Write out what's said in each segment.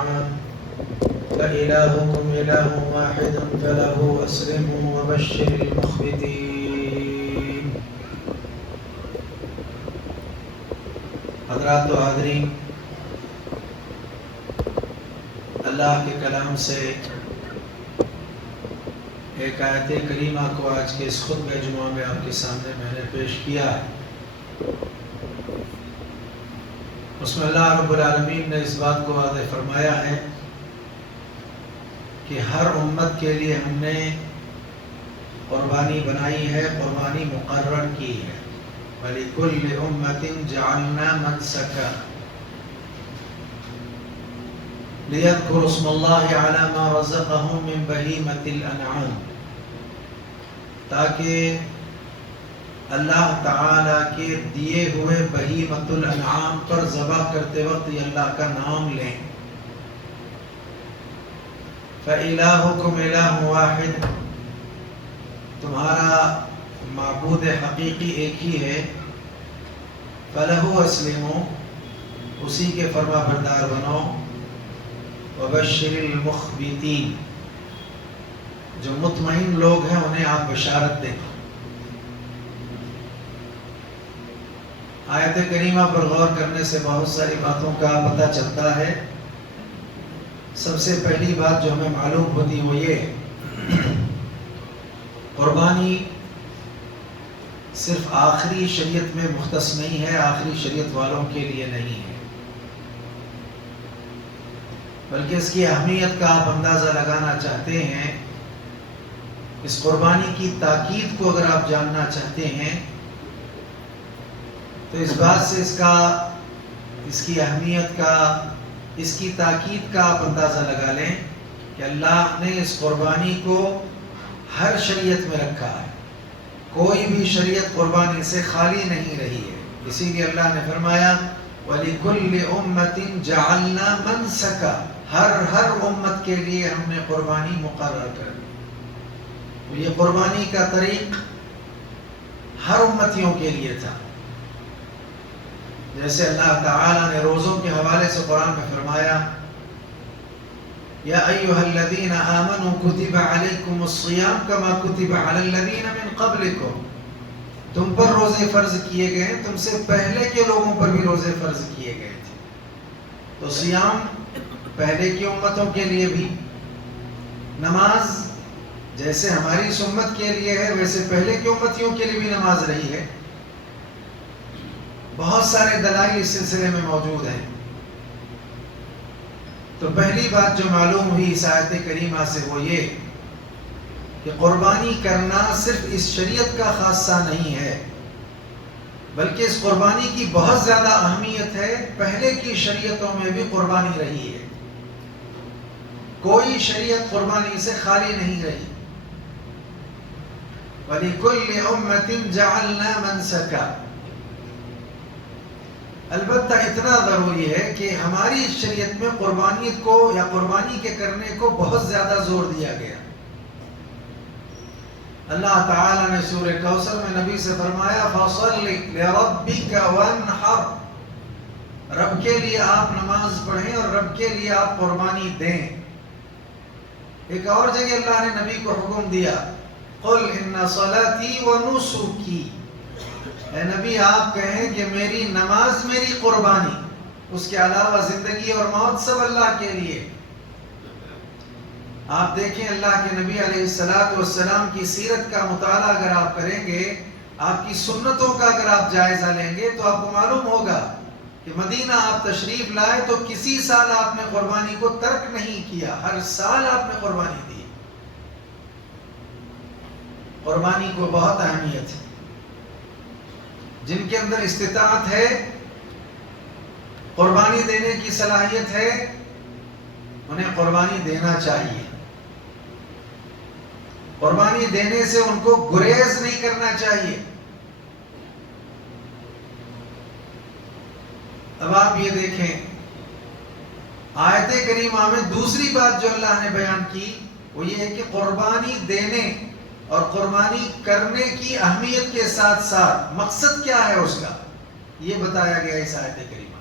جميعا فإلهكم إله واحد فله أسلموا وبشر المخبتين. حضرات و حاضرین، اللہ کے کلام سے ایک آیت کریمہ کو آج کے اس خطبہ جمعہ میں آپ کے سامنے میں نے پیش کیا ہے. اس میں اللہ رب العالمین نے اس بات کو واضح فرمایا ہے کہ ہر امت کے لیے ہم نے قربانی بنائی ہے، قربانی مقرر کی ہے. وَلِكُلِّ أُمَّةٍ جَعَلْنَا مَنْسَكًا لِيَذْكُرُوا اسْمَ اللَّهِ عَلَى مَا رَزَقَهُم مِّن بَهِيمَةِ الْأَنْعَامِ، تاکہ اللہ تعالیٰ کے دیے ہوئے بہیمۃ الانعام پر ذبح کرتے وقت یہ اللہ کا نام لیں. فَإِلَٰهُكُمْ إِلَٰهٌ وَاحِدٌ، تمہارا معبود حقیقی ایک ہی ہے. فَلَهُ أَسْلِمُوا، اسی کے فرما بردار بنو. وَبَشِّرِ الْمُخْبِتِينَ، جو مطمئن لوگ ہیں انہیں آپ بشارت دیں. آیت کریمہ پر غور کرنے سے بہت ساری باتوں کا پتہ چلتا ہے. سب سے پہلی بات جو ہمیں معلوم ہوتی وہ یہ، قربانی صرف آخری شریعت میں مختص نہیں ہے، آخری شریعت والوں کے لیے نہیں ہے، بلکہ اس کی اہمیت کا آپ اندازہ لگانا چاہتے ہیں، اس قربانی کی تاکید کو اگر آپ جاننا چاہتے ہیں تو اس بات سے اس کی اہمیت کا، اس کی تاکید کا آپ اندازہ لگا لیں کہ اللہ نے اس قربانی کو ہر شریعت میں رکھا ہے. کوئی بھی شریعت قربانی سے خالی نہیں رہی ہے. اسی لیے اللہ نے فرمایا وَلِكُلِّ أُمَّةٍ جَعَلْنَا مَنْسَكًا، ہر امت کے لیے ہم نے قربانی مقرر کر دی. یہ قربانی کا طریق ہر امتیوں کے لیے تھا. جیسے اللہ تعالیٰ نے روزوں کے حوالے سے قرآن میں فرمایا یا ایھا الذین آمنوا کتب علیکم الصیام کما کتب علی الذین من قبلکم، تم پر روزے فرض کیے گئے ہیں، تم سے پہلے کے لوگوں پر بھی روزے فرض کیے گئے تھے. تو صیام پہلے کی امتوں کے لیے بھی، نماز جیسے ہماری اس امت کے لیے ہے ویسے پہلے کی امتیوں کے لیے بھی نماز رہی ہے. بہت سارے دلائل اس سلسلے میں موجود ہیں. تو پہلی بات جو معلوم ہوئی اس آیت کریمہ سے وہ یہ کہ قربانی کرنا صرف اس شریعت کا خاصہ نہیں ہے، بلکہ اس قربانی کی بہت زیادہ اہمیت ہے. پہلے کی شریعتوں میں بھی قربانی رہی ہے، کوئی شریعت قربانی سے خالی نہیں رہی. وَلِكُلِّ أُمَّةٍ جَعَلْنَا مَنْسَكًا، البتہ اتنا ضروری ہے کہ ہماری شریعت میں قربانی کو یا قربانی کے کرنے کو بہت زیادہ زور دیا گیا. اللہ تعالیٰ نے سورہ کوثر میں نبی سے فرمایا فَصَلِّ لِرَبِّكَ وَانْحَرْ، رب کے لیے آپ نماز پڑھیں اور رب کے لیے آپ قربانی دیں. ایک اور جگہ اللہ نے نبی کو حکم دیا قُلْ إِنَّ صَلَاتِي وَنُسُكِي، اے نبی آپ کہیں کہ میری نماز میری قربانی، اس کے علاوہ زندگی اور موت سب اللہ کے لیے. آپ دیکھیں اللہ کے نبی علیہ السلام کی سیرت کا مطالعہ اگر آپ کریں گے، آپ کی سنتوں کا اگر آپ جائزہ لیں گے تو آپ کو معلوم ہوگا کہ مدینہ آپ تشریف لائے تو کسی سال آپ نے قربانی کو ترک نہیں کیا، ہر سال آپ نے قربانی دی. قربانی کو بہت اہمیت ہے. جن کے اندر استطاعت ہے، قربانی دینے کی صلاحیت ہے، انہیں قربانی دینا چاہیے. قربانی دینے سے ان کو گریز نہیں کرنا چاہیے. اب آپ یہ دیکھیں آیت کریمہ میں دوسری بات جو اللہ نے بیان کی وہ یہ ہے کہ قربانی دینے اور قربانی کرنے کی اہمیت کے ساتھ ساتھ مقصد کیا ہے اس کا، یہ بتایا گیا اس آیت کریمہ.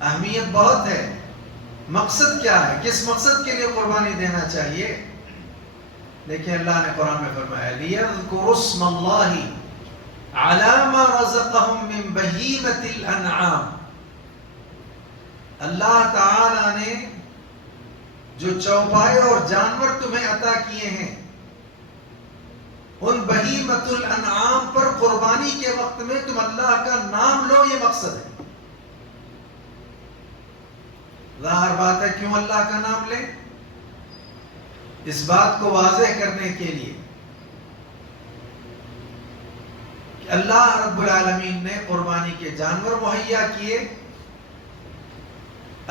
اہمیت بہت ہے. مقصد کیا ہے، کس مقصد کے لیے قربانی دینا چاہیے؟ دیکھیں اللہ نے قرآن میں فرمایا لِيَذْكُرُوا اسْمَ اللَّهِ عَلَى مَا رَزَقَهُم مِّن بَهِيمَةِ الْأَنْعَامِ، اللہ تعالی نے جو چوپائے اور جانور تمہیں عطا کیے ہیں ان بہیمۃ الانعام پر قربانی کے وقت میں تم اللہ کا نام لو، یہ مقصد ہے۔ ظاہر بات ہے کیوں اللہ کا نام لیں؟ اس بات کو واضح کرنے کے لیے کہ اللہ رب العالمین نے قربانی کے جانور مہیا کیے،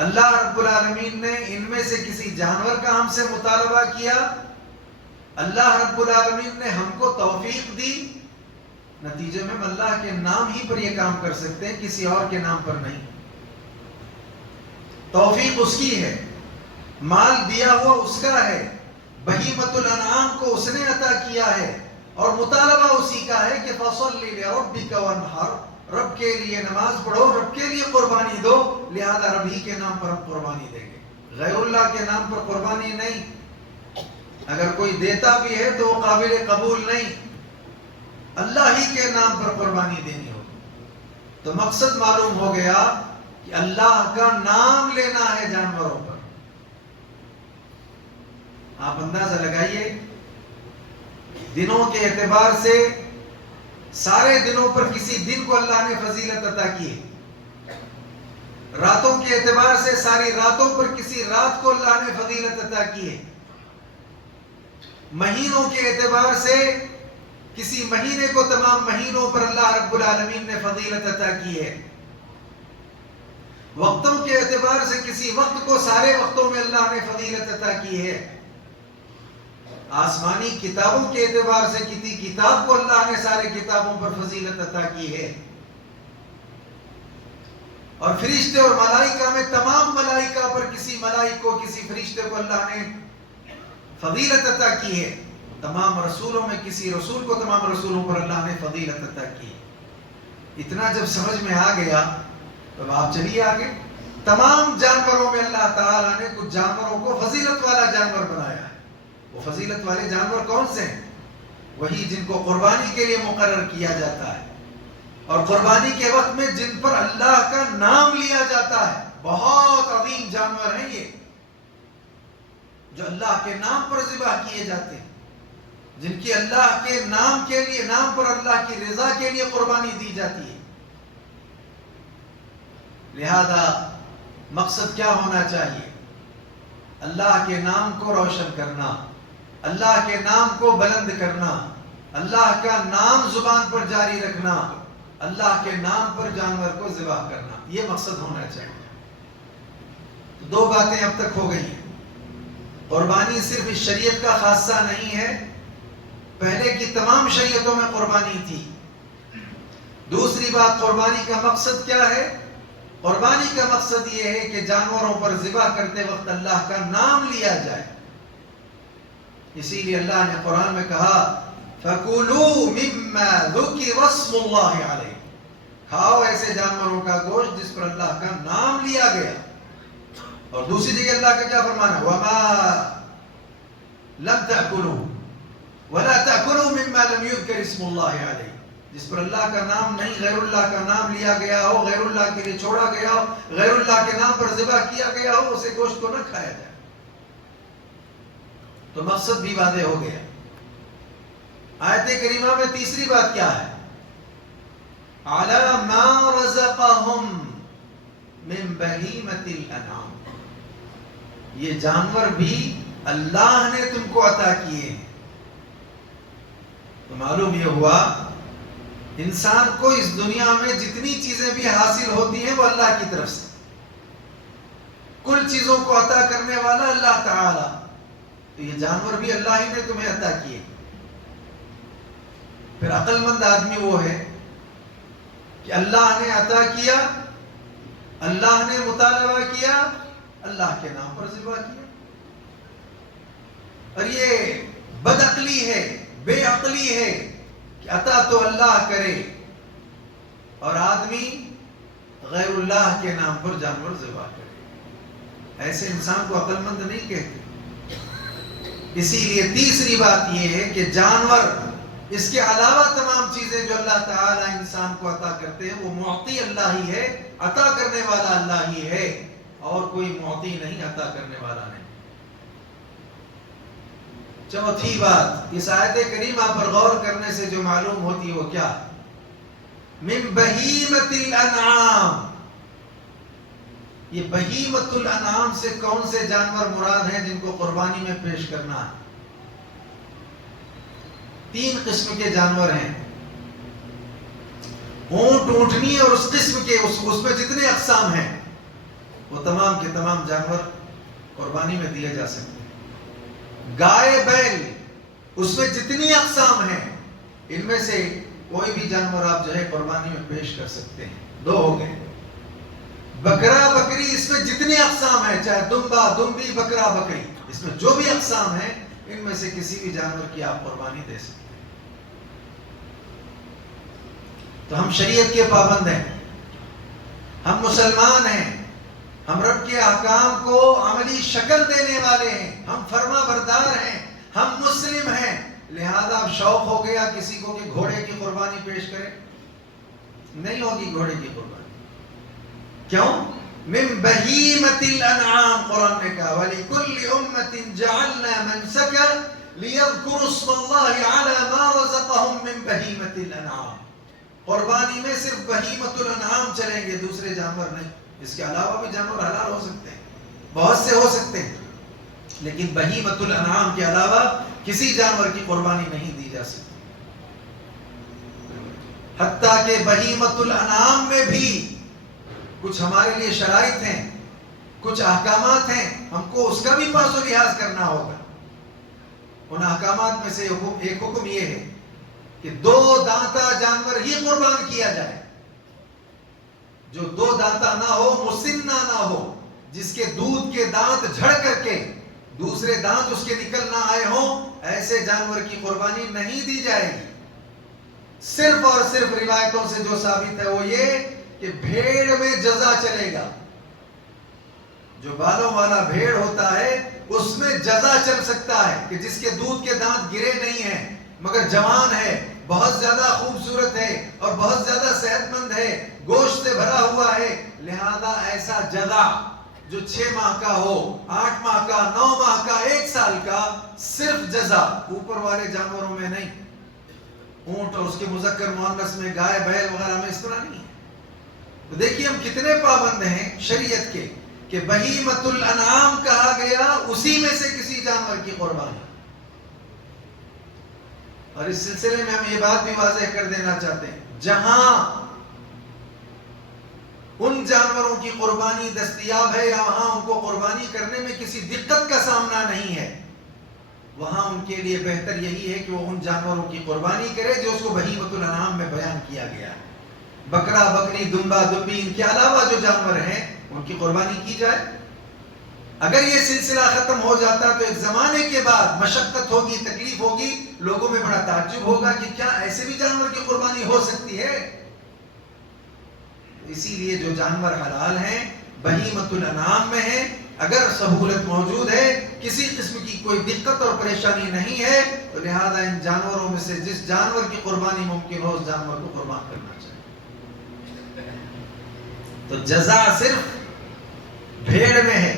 اللہ رب العالمین نے ان میں سے کسی جانور کا ہم سے مطالبہ کیا، اللہ رب العالمین نے ہم کو توفیق دی، نتیجے میں ہم اللہ کے نام ہی پر یہ کام کر سکتے ہیں، کسی اور کے نام پر نہیں۔ توفیق اس کی ہے، مال دیا ہوا اس کا ہے، بہیمۃ الانعام کو اس نے عطا کیا ہے، اور مطالبہ اسی کا ہے کہ فَصَلِّ لِرَبِّكَ وَانْحَرْ، رب کے لیے نماز پڑھو، رب کے لیے قربانی دو، لہذا رب ہی کے نام پر ہم قربانی دیں گے، غیر اللہ کے نام پر قربانی نہیں۔ اگر کوئی دیتا بھی ہے تو وہ قابل قبول نہیں، اللہ ہی کے نام پر قربانی دینی ہوگی۔ تو مقصد معلوم ہو گیا کہ اللہ کا نام لینا ہے جانوروں پر۔ آپ اندازہ لگائیے، دنوں کے اعتبار سے سارے دنوں پر کسی دن کو اللہ نے فضیلت عطا کی ہے، راتوں کے اعتبار سے ساری راتوں پر کسی رات کو اللہ نے فضیلت عطا کی ہے، مہینوں کے اعتبار سے کسی مہینے کو تمام مہینوں پر اللہ رب العالمین نے فضیلت عطا کی ہے، وقتوں کے اعتبار سے کسی وقت کو سارے وقتوں میں اللہ نے فضیلت عطا کی ہے، آسمانی کتابوں کے اعتبار سے کسی کتاب کو اللہ نے سارے کتابوں پر فضیلت عطا کی ہے، اور فرشتے اور ملائکہ میں تمام ملائکہ پر کسی ملائکہ کو کسی فرشتے کو اللہ نے فضیلت عطا کی ہے، تمام رسولوں میں کسی رسول کو تمام رسولوں پر اللہ نے فضیلت عطا کی ہے۔ اتنا جب سمجھ میں آ گیا تو آپ چلیے آگے، تمام جانوروں میں اللہ تعالیٰ نے کچھ جانوروں کو فضیلت والا جانور بنایا ہے۔ وہ فضیلت والے جانور کون سے ہیں؟ وہی جن کو قربانی کے لیے مقرر کیا جاتا ہے، اور قربانی کے وقت میں جن پر اللہ کا نام لیا جاتا ہے۔ بہت عظیم جانور ہیں یہ، جو اللہ کے نام پر ذبح کیے جاتے ہیں، جن کی اللہ کے نام کے لیے، نام پر اللہ کی رضا کے لیے قربانی دی جاتی ہے۔ لہذا مقصد کیا ہونا چاہیے؟ اللہ کے نام کو روشن کرنا، اللہ کے نام کو بلند کرنا، اللہ کا نام زبان پر جاری رکھنا، اللہ کے نام پر جانور کو ذبح کرنا، یہ مقصد ہونا چاہیے۔ دو باتیں اب تک ہو گئی ہیں۔ قربانی صرف اس شریعت کا خاصہ نہیں ہے، پہلے کی تمام شریعتوں میں قربانی تھی۔ دوسری بات، قربانی کا مقصد کیا ہے؟ قربانی کا مقصد یہ ہے کہ جانوروں پر ذبح کرتے وقت اللہ کا نام لیا جائے۔ اسی لیے اللہ نے قرآن میں کہا فَكُلُوا مِمَّا ذُكِرَ اسْمُ اللَّهِ عَلَيْهِ، کھاؤ ایسے جانوروں کا گوشت جس پر اللہ کا نام لیا گیا۔ اور دوسری جگہ اللہ کا کیا فرمانا؟ وَمَا لَمْ تَأْكُلُوا وَلَا تَأْكُلُوا مِمَّا لَمْ يُذْكَرِ اسْمُ اللَّهِ عَلَيْهِ، جس پر اللہ کا نام نہیں، غیر اللہ کا نام لیا گیا ہو، غیر اللہ کے لیے چھوڑا گیا ہو، غیر اللہ کے نام پر ذبح کیا گیا ہو، اسے گوشت کو نہ کھایا جائے۔ تو مقصد بھی واضح ہو گیا۔ آیت کریمہ میں تیسری بات کیا ہے؟ عَلَى مَا رَزَقَهُم مِّن بَهِيمَةِ الْأَنْعَامِ، یہ جانور بھی اللہ نے تم کو عطا کیے ہیں۔ تو معلوم یہ ہوا انسان کو اس دنیا میں جتنی چیزیں بھی حاصل ہوتی ہیں وہ اللہ کی طرف سے، کل چیزوں کو عطا کرنے والا اللہ تعالی، تو یہ جانور بھی اللہ ہی نے تمہیں عطا کیے۔ پھر عقل مند آدمی وہ ہے کہ اللہ نے عطا کیا، اللہ نے مطالبہ کیا، اللہ کے نام پر ذبح کیا۔ اور یہ بد عقلی ہے، بے عقلی ہے کہ عطا تو اللہ کرے اور آدمی غیر اللہ کے نام پر جانور ذبح کرے۔ ایسے انسان کو عقل مند نہیں کہتے. اسی لیے تیسری بات یہ ہے کہ جانور اس کے علاوہ تمام چیزیں جو اللہ تعالیٰ انسان کو عطا کرتے ہیں وہ معطی اللہ ہی ہے، عطا کرنے والا اللہ ہی ہے، اور کوئی معطی نہیں، عطا کرنے والا نہیں. چوتھی بات اس آیت کریمہ پر غور کرنے سے جو معلوم ہوتی ہے وہ کیا؟ من بہیمت الانعام. یہ بہیمت الانعام سے کون سے جانور مراد ہیں جن کو قربانی میں پیش کرنا ہے؟ 3 قسم کے جانور ہیں. اونٹ، اونٹنی اور اس قسم کے اس میں جتنے اقسام ہیں وہ تمام کے تمام جانور قربانی میں دیے جا سکتے ہیں. گائے، بیل، اس میں جتنی اقسام ہیں ان میں سے کوئی بھی جانور آپ جو ہے قربانی میں پیش کر سکتے ہیں. 2 ہو گئے. بکرا، بکری، اس میں جتنی اقسام ہیں، چاہے دمبا، دمبی، بکرا، بکری، اس میں جو بھی اقسام ہیں ان میں سے کسی بھی جانور کی آپ قربانی دے سکتے ہیں. تو ہم شریعت کے پابند ہیں، ہم مسلمان ہیں، ہم رب کے احکام کو عملی شکل دینے والے ہیں، ہم فرما بردار ہیں، ہم مسلم ہیں. لہذا اب شوق ہو گیا کسی کو کہ گھوڑے کی قربانی پیش کرے؟ نہیں ہوگی گھوڑے کی قربانی. کیوں؟ من بہیمت الانعام. قرآن نے کہا وَلِكُلِّ أُمَّةٍ جَعَلْنَا مَنْسَكًا لِيَذْكُرُوا اسْمَ اللَّهِ عَلَى مَا رَزَقَهُم مِّن بَهِيمَةِ الْأَنْعَامِ. قربانی میں صرف بہیمت الانعام چلیں گے، دوسرے جانور نہیں. اس کے علاوہ بھی جانور حلال ہو سکتے ہیں، بہت سے ہو سکتے ہیں، لیکن بہیمت الانعام کے علاوہ کسی جانور کی قربانی نہیں دی جا سکتی. حتیٰ کہ بہیمت الانعام میں بھی کچھ ہمارے لیے شرائط ہیں، کچھ احکامات ہیں، ہم کو اس کا بھی پاس و لحاظ کرنا ہوگا. ان احکامات میں سے ایک حکم یہ ہے کہ 2 دانتا جانور ہی قربان کیا جائے. جو 2 دانتا نہ ہو، مسنہ نہ ہو، جس کے دودھ کے دانت جھڑ کر کے دوسرے دانت اس کے نکل نہ آئے ہوں، ایسے جانور کی قربانی نہیں دی جائے گی. صرف اور صرف روایتوں سے جو ثابت ہے وہ یہ کہ بھیڑ میں جزا چلے گا. جو بالوں والا بھیڑ ہوتا ہے اس میں جزا چل سکتا ہے کہ جس کے دودھ کے دانت گرے نہیں ہیں مگر جوان ہے، بہت زیادہ خوبصورت ہے اور بہت زیادہ صحت مند ہے، گوشت سے بھرا ہوا ہے. لہذا ایسا جزا جو 6 ماہ کا ہو، 8 ماہ کا، 9 ماہ کا، 1 سال کا، صرف جزا، اوپر والے جانوروں میں نہیں. اونٹ اور اس کے مذکر مؤنث میں، گائے، بیل وغیرہ میں اس طرح نہیں ہے. تو دیکھیے ہم کتنے پابند ہیں شریعت کے کہ بہیمت الانعام کہا گیا، اسی میں سے کسی جانور کی قربانی. اور اس سلسلے میں ہم یہ بات بھی واضح کر دینا چاہتے ہیں، جہاں ان جانوروں کی قربانی دستیاب ہے یا وہاں ان کو قربانی کرنے میں کسی دقت کا سامنا نہیں ہے، وہاں ان کے لیے بہتر یہی ہے کہ وہ ان جانوروں کی قربانی کرے جو اس کو بہیمت الانعام میں بیان کیا گیا ہے. بکرا، بکری، دمبا، دمبی، ان کے علاوہ جو جانور ہیں ان کی قربانی کی جائے. اگر یہ سلسلہ ختم ہو جاتا تو ایک زمانے کے بعد مشقت ہوگی، تکلیف ہوگی، لوگوں میں بڑا تعجب ہوگا کہ کیا ایسے بھی جانور کی قربانی ہو سکتی ہے. اسی لیے جو جانور حلال ہیں بہیمت الانعام میں ہیں، اگر سہولت موجود ہے، کسی قسم کی کوئی دقت اور پریشانی نہیں ہے، تو لہذا ان جانوروں میں سے جس جانور کی قربانی ممکن ہو اس جانور کو قربان کرنا چاہیے. تو جزا صرف بھیڑ میں ہے،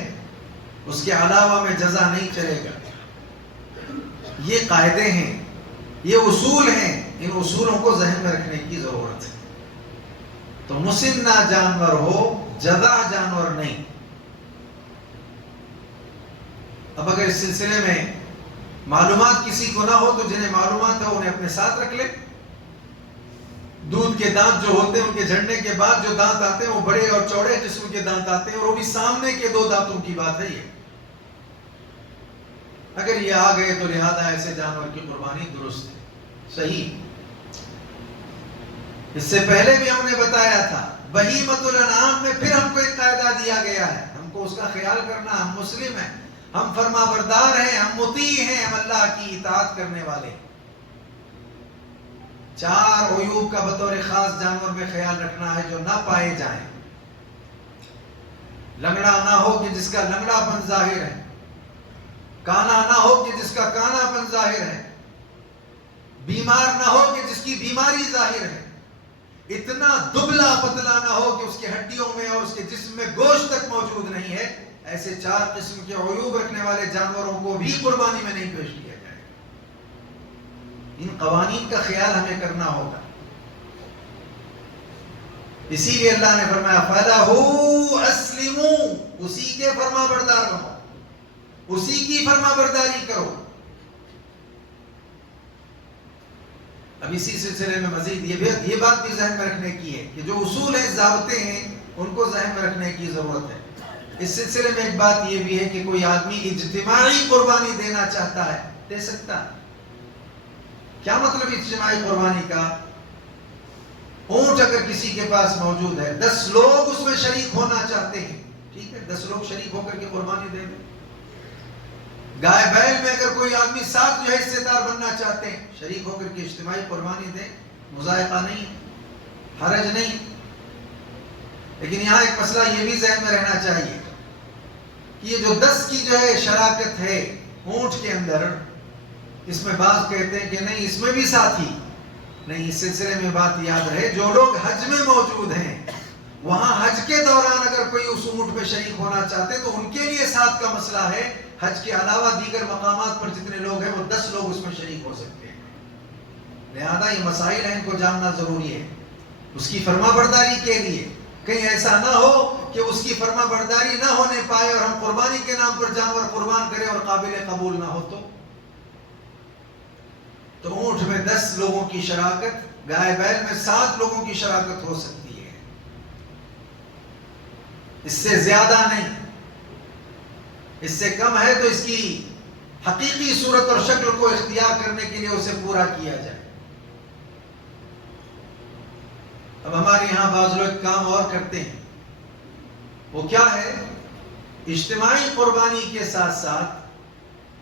اس کے علاوہ میں جزا نہیں چلے گا. یہ قاعدے ہیں، یہ اصول ہیں، ان اصولوں کو ذہن میں رکھنے کی ضرورت ہے. تو مسنہ جانور ہو، جزا جانور نہیں. اب اگر اس سلسلے میں معلومات کسی کو نہ ہو تو جنہیں معلومات ہے انہیں اپنے ساتھ رکھ لے. دودھ کے دانت جو ہوتے ہیں ان کے جھڑنے کے بعد جو دانت آتے ہیں وہ بڑے اور چوڑے قسم کے دانت آتے ہیں، اور وہ بھی سامنے کے 2 دانتوں کی بات ہے. یہ اگر یہ آ گئے تو لہذا ایسے جانور کی قربانی درست ہے، صحیح. اس سے پہلے بھی ہم نے بتایا تھا بہیمت الانعام میں پھر ہم کو ایک قاعدہ دیا گیا ہے، ہم کو اس کا خیال کرنا. ہم مسلم ہیں، ہم فرما بردار ہیں، ہم مطیع ہیں، ہم اللہ کی اطاعت کرنے والے. 4 عیوب کا بطور خاص جانور میں خیال رکھنا ہے جو نہ پائے جائیں. لنگڑا نہ ہو کہ جس کا لنگڑا پن ظاہر ہے، کانا نہ ہو کہ جس کا کانا پن ظاہر ہے، بیمار نہ ہو کہ جس کی بیماری ظاہر ہے، اتنا دبلا پتلا نہ ہو کہ اس کی ہڈیوں میں اور اس کے جسم میں گوشت تک موجود نہیں ہے۔ ایسے 4 قسم کے عیوب رکھنے والے جانوروں کو بھی قربانی میں نہیں پیش کیا جائے۔ ان قوانین کا خیال ہمیں کرنا ہوگا۔ اسی لیے اللہ نے فرمایا فَلَهُ أَسْلِمُوا، اسی کے فرما بردار رہو، اسی کی فرما برداری کرو۔ اب اسی سلسلے میں مزید یہ بات بھی ذہن میں رکھنے کی ہے کہ جو اصول ہیں، ضابطے ہیں، ان کو ذہن میں رکھنے کی ضرورت ہے۔ اس سلسلے میں ایک بات یہ بھی ہے کہ کوئی آدمی اجتماعی قربانی دینا چاہتا ہے، دے سکتا ہے۔ کیا مطلب اجتماعی قربانی کا؟ اونٹ اگر کسی کے پاس موجود ہے، 10 لوگ اس میں شریک ہونا چاہتے ہیں، ٹھیک ہے، 10 لوگ شریک ہو کر کے قربانی دے دیں۔ گائے بیل میں اگر کوئی آدمی 7 جو ہے حصے دار بننا چاہتے ہیں، شریک ہو کر کے اجتماعی قربانی دیں، مذائقہ نہیں، حرج نہیں۔ لیکن یہاں ایک مسئلہ یہ بھی ذہن میں رہنا چاہیے کہ یہ جو 10 کی جو ہے شراکت ہے اونٹ کے اندر، اس میں بعض کہتے ہیں کہ نہیں، اس میں بھی ساتھی نہیں۔ اس سلسلے میں بات یاد رہے، جو لوگ حج میں موجود ہیں، وہاں حج کے دوران اگر کوئی اس اونٹ میں شریک ہونا چاہتے ہیں تو ان کے لیے ساتھ کا مسئلہ ہے۔ حج کے علاوہ دیگر مقامات پر جتنے لوگ ہیں وہ 10 لوگ اس میں شریک ہو سکتے ہیں۔ لہذا یہ مسائل ہیں، ان کو جاننا ضروری ہے اس کی فرما برداری کے لیے۔ کہیں ایسا نہ ہو کہ اس کی فرما برداری نہ ہونے پائے اور ہم قربانی کے نام پر جانور قربان کریں اور قابل قبول نہ ہو تو اونٹ میں 10 لوگوں کی شراکت، گائے بیل میں 7 لوگوں کی شراکت ہو سکتی ہے، اس سے زیادہ نہیں۔ اس سے کم ہے تو اس کی حقیقی صورت اور شکل کو اختیار کرنے کے لیے اسے پورا کیا جائے۔ اب ہمارے یہاں بعض لوگ کام اور کرتے ہیں، وہ کیا ہے؟ اجتماعی قربانی کے ساتھ ساتھ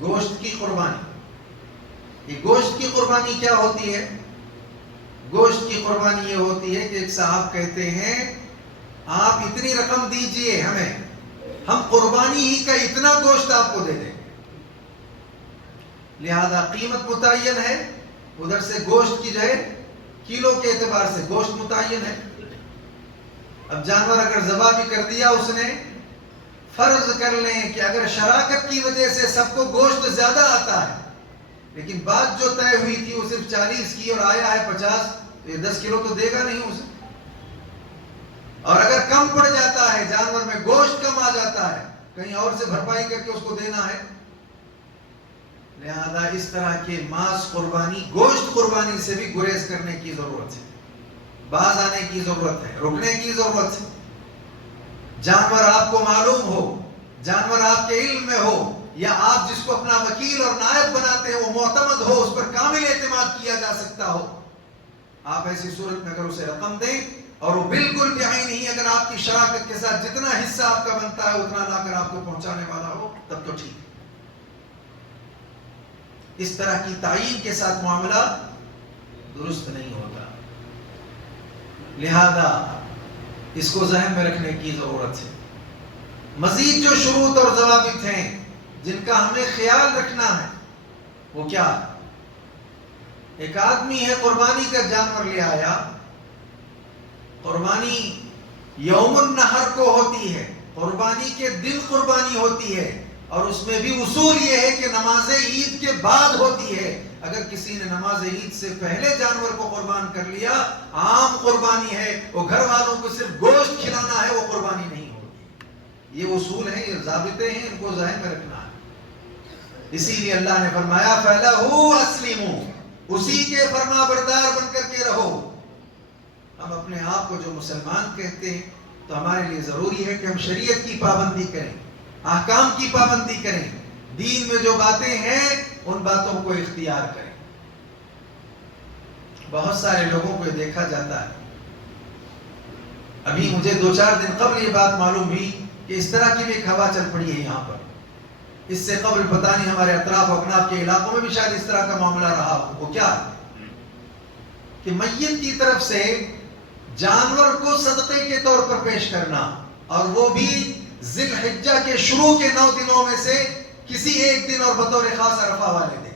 گوشت کی قربانی۔ یہ گوشت کی قربانی کیا ہوتی ہے؟ گوشت کی قربانی یہ ہوتی ہے کہ ایک صاحب کہتے ہیں آپ اتنی رقم دیجئے ہمیں، ہم قربانی ہی کا اتنا گوشت آپ کو دے دیں گے۔ لہذا قیمت متعین ہے، ادھر سے گوشت کی جو ہے کلو کے اعتبار سے گوشت متعین ہے۔ اب جانور اگر ذبح بھی کر دیا اس نے، فرض کر لیں کہ اگر شراکت کی وجہ سے سب کو گوشت زیادہ آتا ہے، لیکن بات جو طے ہوئی تھی وہ صرف 40 کی اور آیا ہے 50، تو یہ 10 کلو تو دے گا نہیں اسے۔ اور اگر کم پڑ جاتا ہے، جانور میں گوشت کم آ جاتا ہے، کہیں اور سے بھرپائی کر کے اس کو دینا ہے۔ لہذا اس طرح کے ماس قربانی، گوشت قربانی سے بھی گریز کرنے کی ضرورت ہے، باز آنے کی ضرورت ہے، رکنے کی ضرورت ہے۔ جانور آپ کو معلوم ہو، جانور آپ کے علم میں ہو، یا آپ جس کو اپنا وکیل اور نائب بناتے ہیں وہ معتمد ہو، اس پر کامل اعتماد کیا جا سکتا ہو، آپ ایسی صورت میں اگر اسے رقم دیں اور وہ بالکل بعین ہی اگر آپ کی شراکت کے ساتھ جتنا حصہ آپ کا بنتا ہے اتنا لا کر آپ کو پہنچانے والا ہو، تب تو ٹھیک ہے۔ اس طرح کی تعین کے ساتھ معاملہ درست نہیں ہوتا۔ لہذا اس کو ذہن میں رکھنے کی ضرورت ہے۔ مزید جو شروط اور ضوابط ہیں جن کا ہمیں خیال رکھنا ہے وہ کیا؟ ایک آدمی ہے قربانی کا جانور لے آیا، قربانی یوم النحر کو ہوتی ہے، قربانی کے دن قربانی ہوتی ہے، اور اس میں بھی اصول یہ ہے کہ نماز عید کے بعد ہوتی ہے۔ اگر کسی نے نماز عید سے پہلے جانور کو قربان کر لیا، عام قربانی ہے، وہ گھر والوں کو صرف گوشت کھلانا ہے، وہ قربانی نہیں ہوگی۔ یہ اصول ہیں، یہ ضابطے ہیں، ان کو ذہن میں رکھنا ہے۔ اسی لیے اللہ نے فرمایا فَلَهُ أَسْلِمُوا، اسی کے فرما بردار بن کر کے رہو۔ ہم اپنے آپ کو جو مسلمان کہتے ہیں تو ہمارے لیے ضروری ہے کہ ہم شریعت کی پابندی کریں، احکام کی پابندی کریں، دین میں جو باتیں ہیں ان باتوں کو اختیار کریں۔ بہت سارے لوگوں کو دیکھا جاتا ہے، ابھی مجھے 2-4 دن قبل یہ بات معلوم ہوئی کہ اس طرح کی بھی ایک ہوا چل پڑی ہے یہاں پر۔ اس سے قبل پتہ نہیں ہمارے اطراف و اکناف کے علاقوں میں بھی شاید اس طرح کا معاملہ رہا ہو۔ وہ کیا کہ میت کی طرف سے جانور کو صدقے کے طور پر پیش کرنا، اور وہ بھی ذی الحجہ کے شروع کے 9 دنوں میں سے کسی ایک دن اور بطور خاص عرفہ والے دن.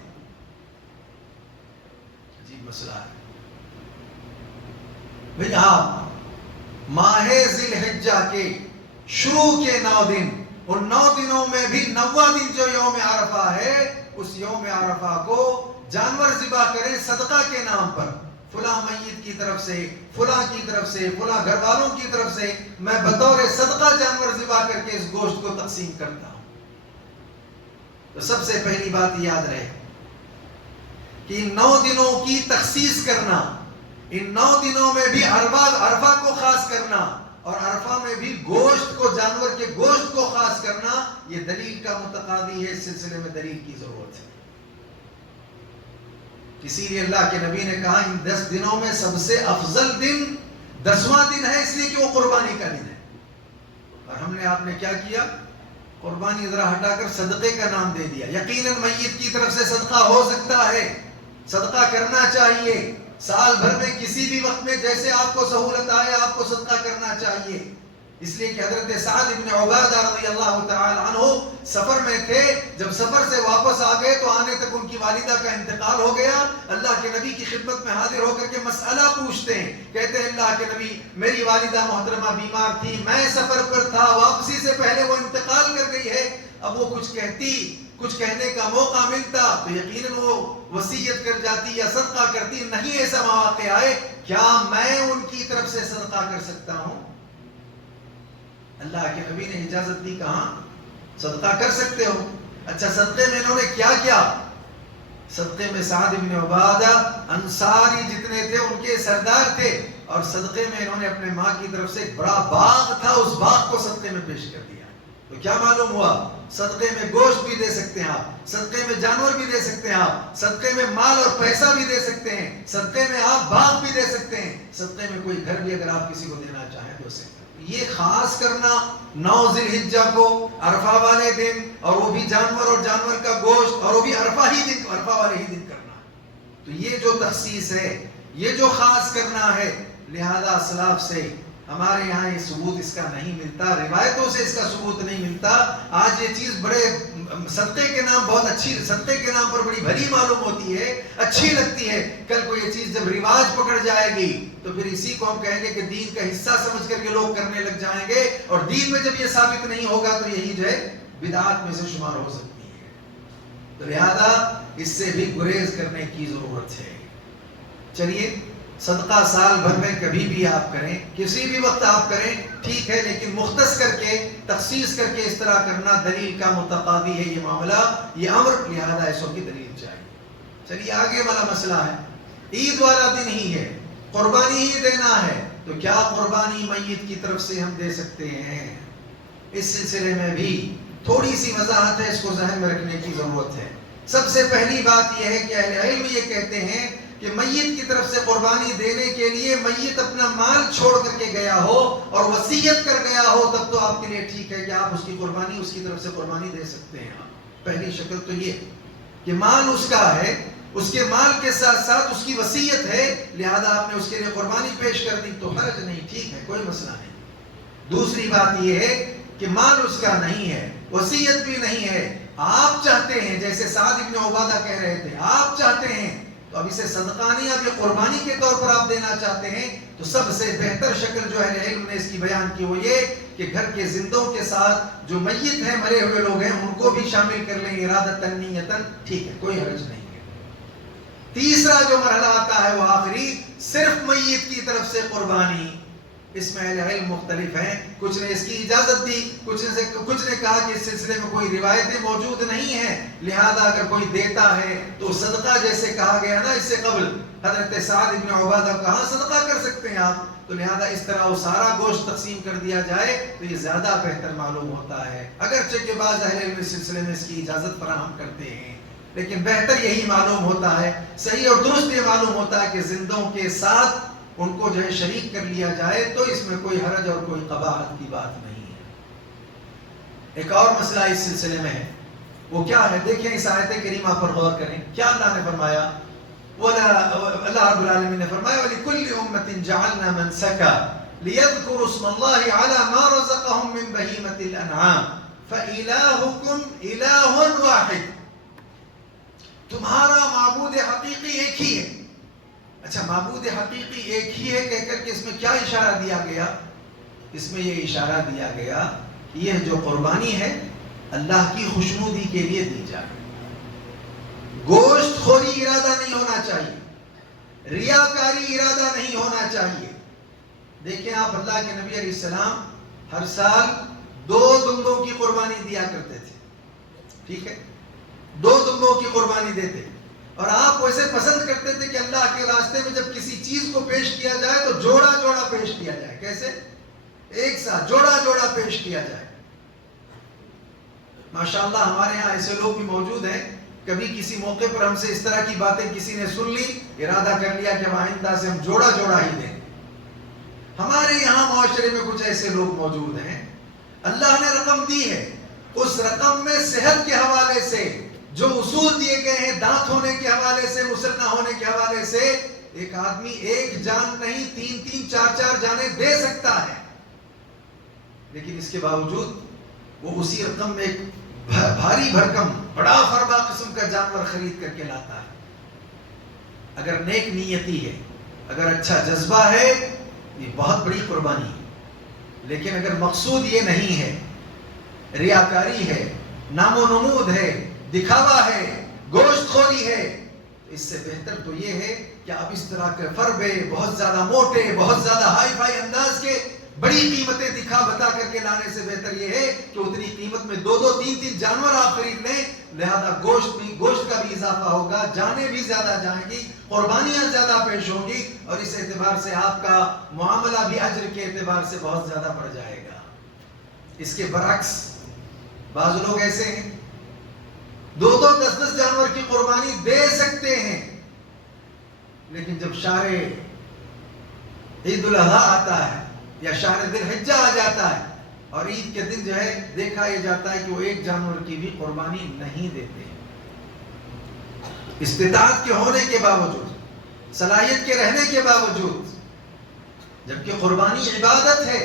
عجیب مسئلہ ہے بھئی. آپ ماہ ذی الحجہ کے شروع کے 9 دن، ان 9 دنوں میں بھی 9واں دن جو یوم عرفہ ہے، اس یوم عرفہ کو جانور ذبح کریں صدقہ کے نام پر. فلاں میت کی طرف سے، فلاں کی طرف سے، فلاں گھر والوں کی طرف سے میں بطور صدقہ جانور ذبح کر کے اس گوشت کو تقسیم کرتا ہوں. تو سب سے پہلی بات یاد رہے کہ ان 9 دنوں کی تخصیص کرنا، ان 9 دنوں میں بھی عرفہ کو خاص کرنا، اور عرفہ میں بھی گوشت کو، جانور کے گوشت کو خاص کرنا، یہ دلیل کا متقاضی ہے. اس سلسلے میں دلیل کی ضرورت ہے. اسی لیے اللہ کے نبی نے کہا ان 10 دنوں میں سب سے افضل دن 10واں دن ہے، اس لیے کہ وہ قربانی کا دن ہے. اور ہم نے، آپ نے کیا کیا؟ قربانی ذرا ہٹا کر صدقے کا نام دے دیا. یقیناً میت کی طرف سے صدقہ ہو سکتا ہے، صدقہ کرنا چاہیے. سال بھر میں کسی بھی وقت میں جیسے آپ کو سہولت آئے آپ کو صدقہ کرنا چاہیے. اس لیے کہ حضرت سعد بن عبادہ رضی اللہ تعالی عنہ سفر میں تھے. جب سفر سے واپس آ گئے تو آنے تک ان کی والدہ کا انتقال ہو گیا. اللہ کے نبی کی خدمت میں حاضر ہو کر کے مسئلہ پوچھتے ہیں. کہتے ہیں اللہ کے نبی، میری والدہ محترمہ بیمار تھی، میں سفر پر تھا، واپسی سے پہلے وہ انتقال کر گئی ہے. اب وہ کچھ کہتی، کچھ کہنے کا موقع ملتا تو یقیناً وہ وصیت کر جاتی یا صدقہ کرتی. نہیں ایسا مواقع آئے، کیا میں ان کی طرف سے صدقہ کر سکتا ہوں؟ اللہ کے نبی نے اجازت دی. کہاں؟ صدقہ کر سکتے ہو. اچھا، صدقے میں انہوں نے کیا کیا؟ صدقے میں سعد بن عبادہ انصاری جتنے تھے ان کے سردار تھے، اور صدقے میں انہوں نے اپنے ماں کی طرف سے ایک بڑا باغ تھا، اس باغ کو صدقے میں پیش کر دیا. تو کیا معلوم ہوا؟ صدقے میں گوشت بھی دے سکتے ہیں آپ، صدقے میں جانور بھی دے سکتے ہیں آپ، صدقے میں مال اور پیسہ بھی دے سکتے ہیں، صدقے میں آپ باغ بھی دے سکتے ہیں، صدقے میں کوئی گھر بھی اگر آپ کسی کو دینا چاہیں تو اسے. یہ خاص کرنا 9 ذی الحجہ کو، عرفہ والے دن، اور وہ بھی جانور اور جانور کا گوشت، اور وہ بھی عرفہ والے ہی دن کرنا. تو یہ جو تخصیص ہے، یہ جو خاص کرنا ہے، لہذا اسلاف سے ہمارے یہاں یہ ثبوت اس کا نہیں ملتا، روایتوں سے اس کا ثبوت نہیں ملتا. آج یہ چیز بڑے صدقے کے نام بہت اچھی، صدقے کے نام پر بڑی بھلی معلوم ہوتی ہے، اچھی لگتی ہے. کل کو یہ چیز جب رواج پکڑ جائے گی تو پھر اسی کو ہم کہیں گے کہ دین کا حصہ سمجھ کر کے لوگ کرنے لگ جائیں گے، اور دین میں جب یہ ثابت نہیں ہوگا تو یہی جو ہے بدعات میں سے شمار ہو سکتی ہے. تو لہذا اس سے بھی گریز کرنے کی ضرورت ہے. چلیے، صدقہ سال بھر میں کبھی بھی آپ کریں، کسی بھی وقت آپ کریں، ٹھیک ہے، لیکن مختص کر کے، تخصیص کر کے اس طرح کرنا دلیل کا متقاضی ہے. یہ معاملہ، یہ امر، لہذا ایسوں کی دلیل چاہیے. چلیے آگے والا مسئلہ ہے، عید والا دن ہی ہے، قربانی ہی دینا ہے، تو کیا قربانی میت کی طرف سے ہم دے سکتے ہیں؟ اس سلسلے میں بھی تھوڑی سی وضاحت ہے، اس کو ذہن میں رکھنے کی ضرورت ہے. سب سے پہلی بات یہ ہے کہ اہل علم یہ کہتے ہیں کہ میت کی طرف سے قربانی دینے کے لیے میت اپنا مال چھوڑ کر کے گیا ہو اور وصیت کر گیا ہو، تب تو آپ کے لیے ٹھیک ہے کہ آپ اس کی قربانی، اس کی طرف سے قربانی دے سکتے ہیں. پہلی شکل تو یہ کہ مال اس کا ہے، اس کے مال کے ساتھ ساتھ اس کی وصیت ہے، لہذا آپ نے اس کے لیے قربانی پیش کر دی تو حرج نہیں، ٹھیک ہے، کوئی مسئلہ نہیں. دوسری بات یہ ہے کہ مال اس کا نہیں ہے، وصیت بھی نہیں ہے، آپ چاہتے ہیں، جیسے سعد بن عبادہ کہہ رہے تھے، آپ چاہتے ہیں تو اب اسے صدقہ نہیں، اب یہ قربانی کے طور پر آپ دینا چاہتے ہیں، تو سب سے بہتر شکل جو اہل علم نے اس کی بیان کی وہ یہ کہ گھر کے زندوں کے ساتھ جو میت ہیں، مرے ہوئے لوگ ہیں، ان کو بھی شامل کر لیں ارادتاً نیتاً، ٹھیک ہے، کوئی حرج نہیں ہے. تیسرا جو مرحلہ آتا ہے وہ آخری، صرف میت کی طرف سے قربانی. اس میں اہل علم مختلف ہیں، کچھ نے اس کی اجازت دی، کچھ نے کہا کہ اس سلسلے میں کوئی روایتیں موجود نہیں ہیں، لہذا اگر کوئی دیتا ہے تو صدقہ، جیسے کہا گیا نا اس سے قبل حضرت سعد بن عبادہ کہاں صدقہ کر سکتے ہیں آپ، تو لہذا اس طرح وہ سارا گوشت تقسیم کر دیا جائے تو یہ زیادہ بہتر معلوم ہوتا ہے. اگرچہ کہ بعض اہل علم اس سلسلے میں اس کی اجازت فراہم کرتے ہیں، لیکن بہتر یہی معلوم ہوتا ہے، صحیح اور درست یہ معلوم ہوتا ہے کہ زندوں کے ساتھ ان کو جو ہے شریک کر لیا جائے تو اس میں کوئی حرج اور کوئی قباحت کی بات نہیں ہے. ایک اور مسئلہ اس سلسلے میں ہے، وہ کیا ہے؟ دیکھیں اس آیت کریمہ پر غور کریں، کیا اللہ نے فرمایا، اللہ رب العالمین نے فرمایا وَلِكُلِّ أُمَّةٍ جَعَلْنَا مَنْسَكًا لِيَذْكُرُوا اسْمَ اللَّهِ عَلَى مَا رَزَقَهُم مِّن بَهِيمَةِ الْأَنْعَامِ فَإِلَٰهُكُمْ إِلَٰهٌ وَاحِدٌ. تمہارا معبود حقیقی ایک ہی ہے. اچھا معبود حقیقی ایک ہی ہے کہہ کر کے اس میں کیا اشارہ دیا گیا؟ اس میں یہ اشارہ دیا گیا کہ یہ جو قربانی ہے اللہ کی خوشنودی کے لیے دی جائے. گوشت خوری ارادہ نہیں ہونا چاہیے, ریاکاری ارادہ نہیں ہونا چاہیے. دیکھیں آپ اللہ کے نبی علیہ السلام ہر سال 2 دمبوں کی قربانی دیا کرتے تھے. ٹھیک ہے, 2 دمبوں کی قربانی دیتے, اور آپ ویسے پسند کرتے تھے کہ اللہ کے راستے میں جب کسی چیز کو پیش کیا جائے تو جوڑا جوڑا پیش کیا جائے. کیسے؟ ایک ساتھ جوڑا جوڑا پیش کیا جائے. ماشاءاللہ ہمارے ہاں ایسے لوگ بھی موجود ہیں, کبھی کسی موقع پر ہم سے اس طرح کی باتیں کسی نے سن لی, ارادہ کر لیا کہ آئندہ سے ہم جوڑا جوڑا ہی دیں. ہمارے یہاں معاشرے میں کچھ ایسے لوگ موجود ہیں, اللہ نے رقم دی ہے, اس رقم میں صحت کے حوالے سے جو اصول دیے گئے ہیں, دانت ہونے کے حوالے سے, مسل نہ ہونے کے حوالے سے, ایک آدمی ایک جان نہیں 3-3 4-4 جانیں دے سکتا ہے. لیکن اس کے باوجود وہ اسی رقم میں ایک بھاری بھرکم بڑا فربا قسم کا جانور خرید کر کے لاتا ہے. اگر نیک نیتی ہے, اگر اچھا جذبہ ہے, یہ بہت بڑی قربانی ہے. لیکن اگر مقصود یہ نہیں ہے, ریاکاری ہے, نام و نمود ہے, دکھاوا ہے, گوشت خوری ہے, تو اس سے بہتر تو یہ ہے کہ آپ اس طرح کے فربے, بہت زیادہ موٹے, بہت زیادہ ہائی فائی انداز کے بڑی قیمتیں دکھا بتا کر کے لانے سے بہتر یہ ہے کہ اتنی قیمت میں 2-2 3-3 جانور آپ خرید لیں. لہذا گوشت کا بھی اضافہ ہوگا, جانیں بھی زیادہ جائیں گی, قربانیاں زیادہ پیش ہوں گی, اور اس اعتبار سے آپ کا معاملہ بھی اجر کے اعتبار سے بہت زیادہ بڑھ جائے گا. اس کے برعکس بعض لوگ ایسے ہیں 2-2 10-10 جانور کی قربانی دے سکتے ہیں, لیکن جب شہر عید الاضحیٰ آتا ہے یا شہر ذی الحجہ آ جاتا ہے اور عید کے دن جو ہے دیکھا یہ جاتا ہے کہ وہ ایک جانور کی بھی قربانی نہیں دیتے. استطاعت کے ہونے کے باوجود, صلاحیت کے رہنے کے باوجود, جبکہ قربانی عبادت ہے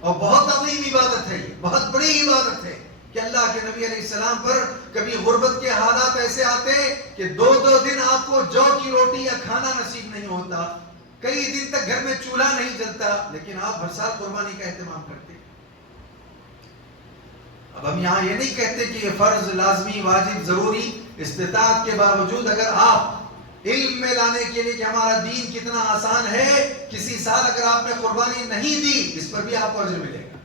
اور بہت عظیم عبادت ہے, یہ بہت بڑی عبادت ہے کہ اللہ کے نبی علیہ السلام پر کبھی غربت کے حالات ایسے آتے کہ 2-2 دن آپ کو جو کی روٹی یا کھانا نصیب نہیں ہوتا, کئی دن تک گھر میں چولہا نہیں جلتا, لیکن آپ ہر سال قربانی کا اہتمام کرتے. اب ہم یہاں یہ نہیں کہتے کہ یہ فرض, لازمی, واجب, ضروری, استطاعت کے باوجود اگر آپ علم میں لانے کے لیے کہ ہمارا دین کتنا آسان ہے, کسی سال اگر آپ نے قربانی نہیں دی, اس پر بھی آپ کو اجر ملے گا.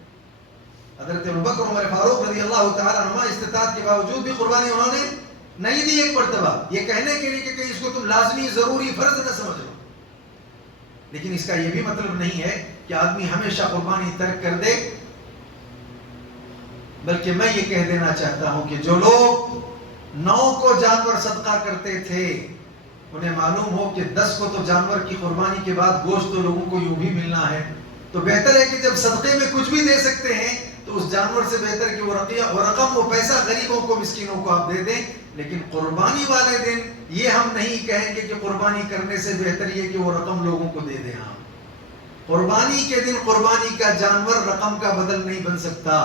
حضرت ابوبکر عمر فاروق رضی اللہ تعالیٰ عنہما استطاعت کے باوجود بھی قربانی انہوں نے نہیں دی ایک مرتبہ, یہ کہنے کے لیے کہ کہیں اس کو تم لازمی, ضروری, فرض نہ سمجھ لو. لیکن اس کا یہ بھی مطلب نہیں ہے کہ آدمی ہمیشہ قربانی ترک کر دے, بلکہ میں یہ کہہ دینا چاہتا ہوں کہ جو لوگ 9 کو جانور صدقہ کرتے تھے, انہیں معلوم ہو کہ 10 کو تو جانور کی قربانی کے بعد گوشت تو لوگوں کو یوں بھی ملنا ہے, تو بہتر ہے کہ جب صدقے میں کچھ بھی دے سکتے ہیں تو اس جانور سے بہتر کہ وہ رقم, وہ پیسہ غریبوں کو, مسکینوں کو آپ دے دیں. لیکن قربانی والے دن یہ ہم نہیں کہیں گے کہ قربانی کرنے سے بہتر یہ کہ وہ رقم لوگوں کو دے دیں. ہم قربانی کے دن قربانی کا جانور رقم کا بدل نہیں بن سکتا,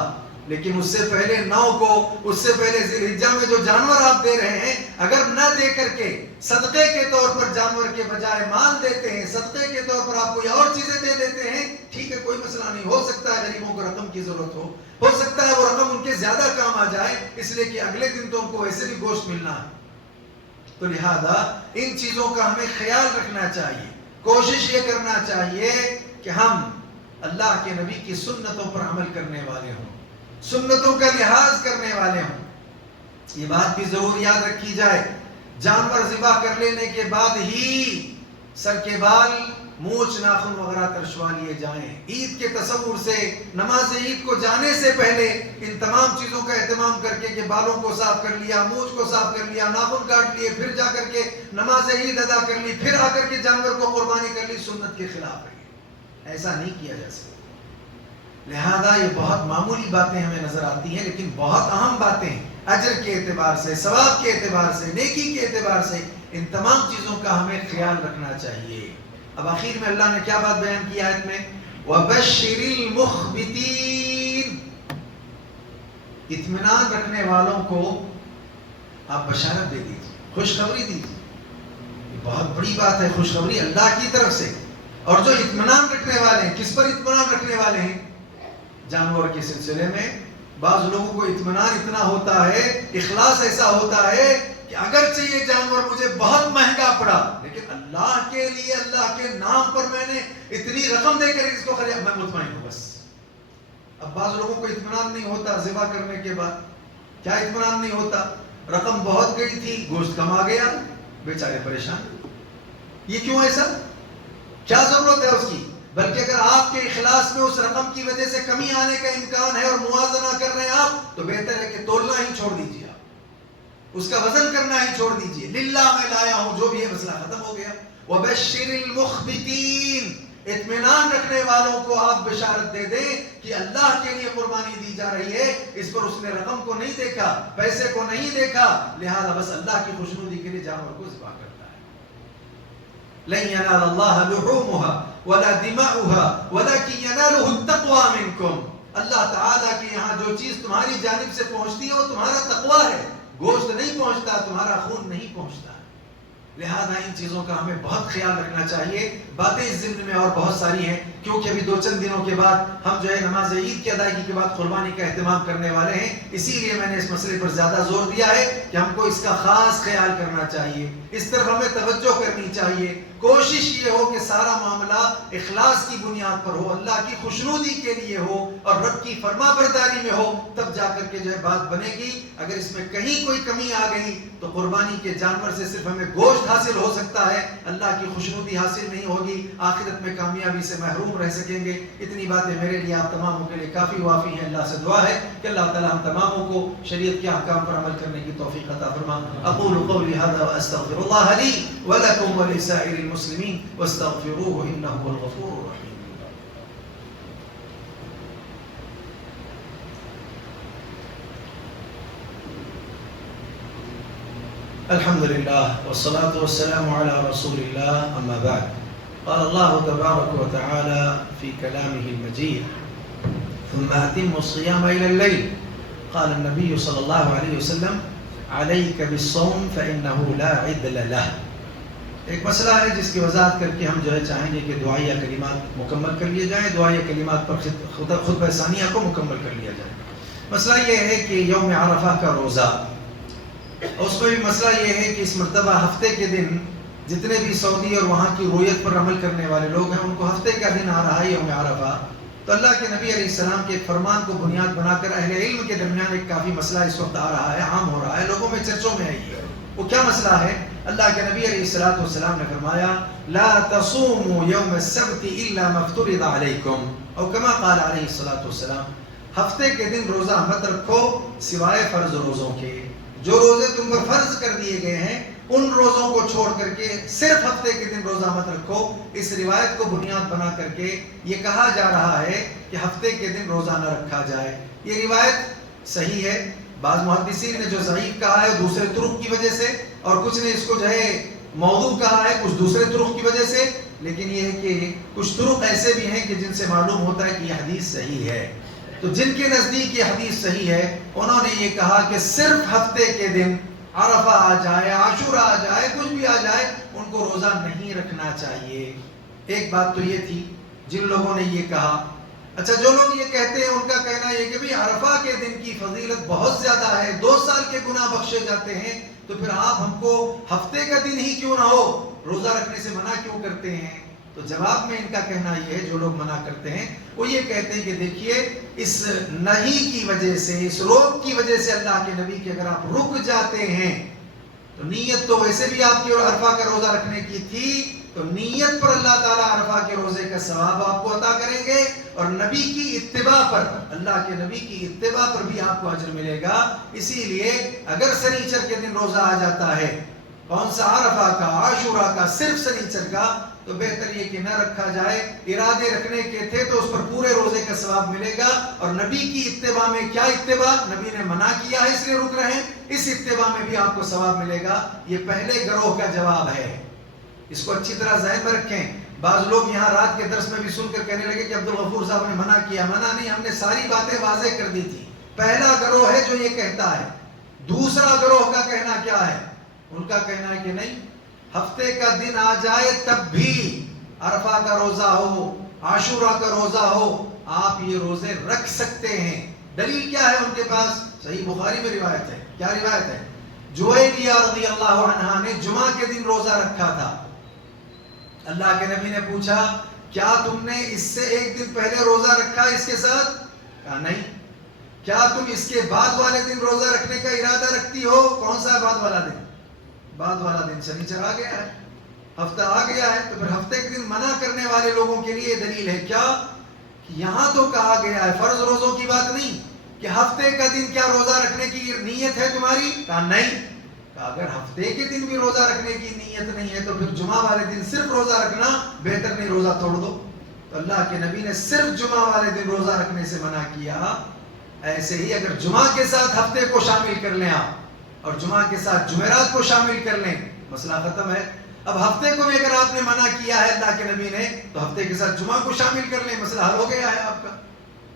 لیکن اس سے پہلے 9 کو, اس سے پہلے ذی الحجہ میں جو جانور آپ دے رہے ہیں, اگر نہ دے کر کے صدقے کے طور پر جانور کے بجائے مال دیتے ہیں, صدقے کے طور پر آپ کوئی اور چیزیں دے دیتے ہیں, ٹھیک ہے, کوئی مسئلہ نہیں. ہو سکتا ہے غریبوں کو رقم کی ضرورت ہو سکتا ہے وہ رقم ان کے زیادہ کام آ جائے, اس لیے کہ اگلے دن تو ان کو ویسے بھی گوشت ملنا ہے. تو لہذا ان چیزوں کا ہمیں خیال رکھنا چاہیے, کوشش یہ کرنا چاہیے کہ ہم اللہ کے نبی کی سنتوں پر عمل کرنے والے ہوں, سنتوں کا لحاظ کرنے والے ہوں. یہ بات بھی ضرور یاد رکھی جائے, جانور ذبح کر لینے کے بعد ہی سر کے بال, مونچھ, ناخن وغیرہ ترشوا لیے جائیں. عید کے تصور سے, نماز عید کو جانے سے پہلے ان تمام چیزوں کا اہتمام کر کے کہ بالوں کو صاف کر لیا, مونچھ کو صاف کر لیا, ناخن کاٹ لیے, پھر جا کر کے نماز عید ادا کر لی, پھر آ کر کے جانور کو قربانی کر لی, سنت کے خلاف ہے. ایسا نہیں کیا جا سکتا. لہذا یہ بہت معمولی باتیں ہمیں نظر آتی ہیں، لیکن بہت اہم باتیں اجر کے اعتبار سے، ثواب کے اعتبار سے، نیکی کے اعتبار سے، ان تمام چیزوں کا ہمیں خیال رکھنا چاہیے۔ اب آخر میں اللہ نے کیا بات بیان کی آیت میں؟ وَبَشِّرِ الْمُخْبِتِينَ، اطمینان رکھنے والوں کو آپ بشارت دے دیجیے، خوشخبری دیجیے۔ یہ بہت بڑی بات ہے، خوشخبری اللہ کی طرف سے۔ اور جو اطمینان رکھنے والے ہیں، کس پر اطمینان رکھنے والے ہیں؟ جانور کے سلسلے میں بعض لوگوں کو اطمینان اتنا ہوتا ہے، اخلاص ایسا ہوتا ہے کہ اگرچہ یہ جانور مجھے بہت مہنگا پڑا، لیکن اللہ کے لیے، اللہ کے نام پر میں نے اتنی رقم دے کر اس کو خرید، میں مطمئن ہوں بس۔ اب بعض لوگوں کو اطمینان نہیں ہوتا ذبح کرنے کے بعد، کیا اطمینان نہیں ہوتا؟ رقم بہت گئی تھی، گوشت کم آ گیا، بیچارے پریشان۔ یہ کیوں ایسا؟ کیا ضرورت ہے اس کی؟ بلکہ اگر آپ کے اخلاص میں اس رقم کی وجہ سے کمی آنے کا امکان ہے اور موازنہ کر رہے ہیں آپ، تو بہتر ہے کہ تولنا ہی چھوڑ دیجیے، آپ اس کا وزن کرنا ہی چھوڑ دیجیے۔ للہ میں لایا ہوں، جو بھی ہے مسئلہ ختم ہو گیا۔ وَبَشِّرِ الْمُخْبِتِينَ، اطمینان رکھنے والوں کو آپ بشارت دے دیں کہ اللہ کے لیے قربانی دی جا رہی ہے، اس پر اس نے رقم کو نہیں دیکھا، پیسے کو نہیں دیکھا، لہذا بس اللہ کی خوشنودی کے لیے جانور کو ذبح کرتا ہے۔ لَن يَنَالَ اللَّهَ لُحُومُهَا وَلَا دِمَاؤُهَا وَلَكِنْ يَنَالُهُ التَّقْوَى مِنْكُمْ، اللہ تعالیٰ کے یہاں جو چیز تمہاری جانب سے پہنچتی ہے وہ تمہارا تقویٰ ہے، گوشت نہیں پہنچتا، تمہارا خون نہیں پہنچتا۔ لہذا ان چیزوں کا ہمیں بہت خیال رکھنا چاہیے۔ باتیں اس ضمن میں اور بہت ساری ہیں، کیونکہ ابھی 2 دنوں کے بعد ہم جو ہے نماز عید کی ادائیگی کے بعد قربانی کا اہتمام کرنے والے ہیں، اسی لیے میں نے اس مسئلے پر زیادہ زور دیا ہے کہ ہم کو اس کا خاص خیال کرنا چاہیے، اس طرف ہمیں توجہ کرنی چاہیے۔ کوشش یہ ہو کہ سارا معاملہ اخلاص کی بنیاد پر ہو، اللہ کی خوشنودی کے لیے ہو اور رب کی فرما برداری میں ہو، تب جا کر کے جو ہے بات بنے گی۔ اگر اس میں کہیں کوئی کمی آ گئی تو قربانی کے جانور سے صرف ہمیں گوشت حاصل ہو سکتا ہے، اللہ کی خوشنودی حاصل نہیں ہوگی، آخرت میں کامیابی سے محروم رہ سکیں گے۔ اتنی باتیں میرے لیے آپ تماموں کے لیے کافی وافی ہیں۔ اللہ سے دعا ہے کہ اللہ تعالی ہم تماموں کو شریعت کے احکام پر عمل کرنے کی توفیق عطا فرما۔ اقول قولی هذا واستغفر الله لي ولكم ولسائر المسلمين واستغفروه انه هو الغفور الرحيم۔ الحمد لله والصلاة والسلام على رسول الله، أما بعد، قال الله تبارك وتعالى في كلامه المجيد: ثم أتموا الصيام إلى الليل. قال النبي صلى الله عليه وسلم: عليك بالصوم فإنه لا عدل له۔ ایک مسئلہ ہے جس کی وضاحت کر کے ہم جو ہے چاہیں گے کہ دعائیہ کلمات مکمل کر لیے جائیں، دعائیہ کلمات پر خطبہ ثانیہ کو مکمل کر لیا جائے۔ مسئلہ یہ ہے کہ یوم عرفہ کا روزہ، اس میں بھی مسئلہ یہ ہے کہ اس مرتبہ ہفتے کے دن جتنے بھی سعودی اور وہاں کی رویت پر عمل کرنے والے لوگ ہیں، ان کو ہفتے کا دن آ رہا ہے یوم عرفہ، تو اللہ کے نبی علیہ السلام کے ایک فرمان کو بنیاد بنا کر اہل علم کے درمیان ایک کافی مسئلہ اس وقت آ رہا ہے، عام ہو رہا ہے، لوگوں میں چرچوں میں ہے۔ وہ کیا مسئلہ ہے؟ اللہ کے نبی علیہ السلام نے فرمایا: لا تصوموا يوم السبت الا ما افترض عليكم، او كما قال علیہ السلام، ہفتے کے دن روزہ مت رکھو سوائے فرض روزوں کے، جو روزے تم پر فرض کر دیے گئے ہیں ان روزوں کو چھوڑ کر کے صرف ہفتے کے دن روزہ مت رکھو۔ اس روایت کو بنیاد بنا کر کے یہ کہا جا رہا ہے کہ ہفتے کے دن روزہ نہ رکھا جائے۔ یہ روایت صحیح ہے، بعض محدثین نے جو ضعیف کہا ہے دوسرے طرق کی وجہ سے، اور کچھ نے اس کو جو ہے موضوع کہا ہے کچھ دوسرے طرق کی وجہ سے، لیکن یہ ہے کہ کچھ طرق ایسے بھی ہیں کہ جن سے معلوم ہوتا ہے کہ یہ حدیث صحیح ہے۔ تو جن کے نزدیک یہ حدیث صحیح ہے انہوں نے یہ کہا کہ صرف ہفتے کے دن عرفہ آ جائے، عاشورہ آ جائے، کچھ بھی آ جائے، ان کو روزہ نہیں رکھنا چاہیے۔ ایک بات تو یہ تھی جن لوگوں نے یہ کہا۔ اچھا، جو لوگ یہ کہتے ہیں ان کا کہنا یہ کہ عرفہ کے دن کی فضیلت بہت زیادہ ہے، 2 سال کے گناہ بخشے جاتے ہیں، تو پھر آپ ہم کو ہفتے کا دن ہی کیوں نہ ہو روزہ رکھنے سے منع کیوں کرتے ہیں؟ تو جواب میں ان کا کہنا یہ ہے، جو لوگ منع کرتے ہیں وہ یہ کہتے ہیں کہ دیکھیے، اس نہیں کی وجہ سے، اس روک کی وجہ سے اللہ کے نبی کے اگر آپ رک جاتے ہیں تو نیت تو ویسے بھی آپ کی عرفہ کا روزہ رکھنے کی تھی، تو نیت پر اللہ تعالیٰ عرفہ کے روزے کا ثواب آپ کو عطا کریں گے، اور نبی کی اتباع پر، اللہ کے نبی کی اتباع پر بھی آپ کو اجر ملے گا۔ اسی لیے اگر سنیچر کے دن روزہ آ جاتا ہے، کون سا؟ عرفہ کا، عاشورہ کا، صرف سنیچر کا، تو بہتر یہ کہ نہ رکھا جائے. ارادے رکھنے کے تھے تو اس پر پورے روزے کا ثواب ملے گا. اور نبی کی اتباع میں کیا اتباع؟ نبی نے منع کیا ہے اس لیے رک رہے ہیں, اس اتباع میں بھی آپ کو ثواب ملے گا. یہ پہلے گروہ کا جواب ہے, اس کو اچھی طرح ذہن میں رکھیں. بعض لوگ یہاں رات کے درس میں بھی سن کر کہنے لگے کہ عبدالغفور صاحب نے منع کیا. منع نہیں, ہم نے ساری باتیں واضح کر دی تھی. پہلا گروہ ہے جو یہ کہتا ہے. دوسرا گروہ کا کہنا کیا ہے؟ ان کا کہنا ہے کہ نہیں, ہفتے کا دن آ جائے تب بھی عرفہ کا روزہ ہو, عاشورہ کا روزہ ہو, آپ یہ روزے رکھ سکتے ہیں. دلیل کیا ہے ان کے پاس؟ صحیح بخاری میں روایت ہے. کیا روایت ہے؟ جویریہ رضی اللہ عنہا نے جمعہ کے دن روزہ رکھا تھا. اللہ کے نبی نے پوچھا کیا تم نے اس سے ایک دن پہلے روزہ رکھا اس کے ساتھ؟ کہا نہیں. کیا تم اس کے بعد والے دن روزہ رکھنے کا ارادہ رکھتی ہو؟ کون سا ہے بعد والا دن؟ بعد والا دن شنیچر آ گیا ہے, ہفتہ آ گیا ہے. تو پھر ہفتے کے دن منع کرنے والے لوگوں کے لیے دلیل ہے کیا؟ یہاں تو کہا گیا ہے, فرض روزوں کی بات نہیں, کہ ہفتے کا دن کیا روزہ رکھنے کی نیت ہے تمہاری؟ کہا نہیں. اگر ہفتے کے دن بھی روزہ رکھنے کی نیت نہیں ہے تو پھر جمعہ والے دن صرف روزہ رکھنا بہتر نہیں, روزہ توڑ دو. تو اللہ کے نبی نے صرف جمعہ والے دن روزہ رکھنے سے منع کیا. ایسے ہی اگر جمعہ کے ساتھ ہفتے کو شامل کر لیں آپ, اور جمعہ کے ساتھ جمعرات کو شامل کر لیں, مسئلہ ختم ہے. اب ہفتے کو بھی اگر آپ نے منع کیا ہے اللہ کے نبی نے, تو ہفتے کے ساتھ جمعہ کو شامل کر لیں, مسئلہ حل ہو گیا ہے آپ کا.